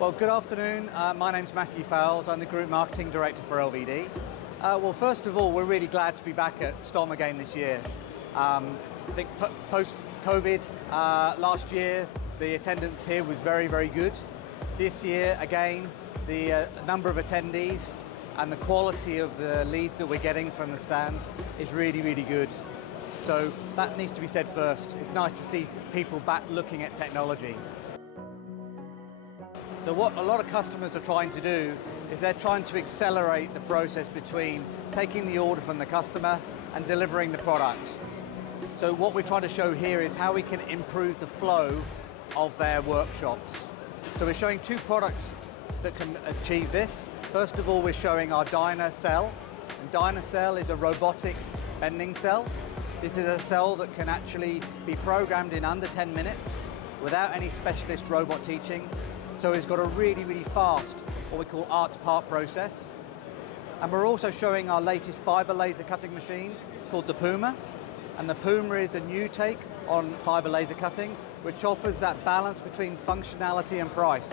Well, good afternoon. My name's Matthew Fowles. I'm the Group Marketing Director for LVD. Well, first of all, we're really glad to be back at STOM again this year. I think post-COVID last year, the attendance here was very, very good. This year, again, the number of attendees and the quality of the leads that we're getting from the stand is really, really good. So that needs to be said first. It's nice to see people back looking at technology. So what a lot of customers are trying to do is they're trying to accelerate the process between taking the order from the customer and delivering the product. So what we're trying to show here is how we can improve the flow of their workshops. So we're showing two products that can achieve this. First of all, we're showing our Dyna cell. And Dyna cell is a robotic bending cell. This is a cell that can actually be programmed in under 10 minutes without any specialist robot teaching. So it's got a really, really fast, what we call art-to-part process. And we're also showing our latest fiber laser cutting machine called the Puma. And the Puma is a new take on fiber laser cutting, which offers that balance between functionality and price,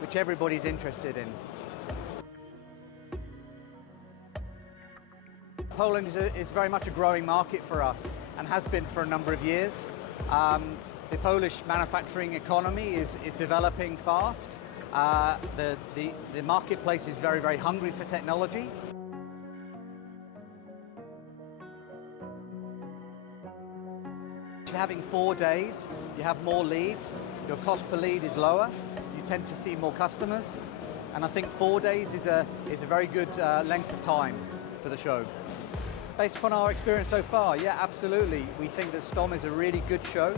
which everybody's interested in. Poland is very much a growing market for us and has been for a number of years. The Polish manufacturing economy is developing fast. The marketplace is very, very hungry for technology. Having 4 days, you have more leads, your cost per lead is lower, you tend to see more customers, and I think 4 days is a very good length of time for the show. Based upon our experience so far, yeah, absolutely. We think that STOM is a really good show.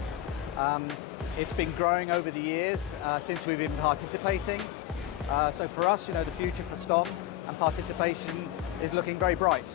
It's been growing over the years since we've been participating. So for us, the future for STOM and participation is looking very bright.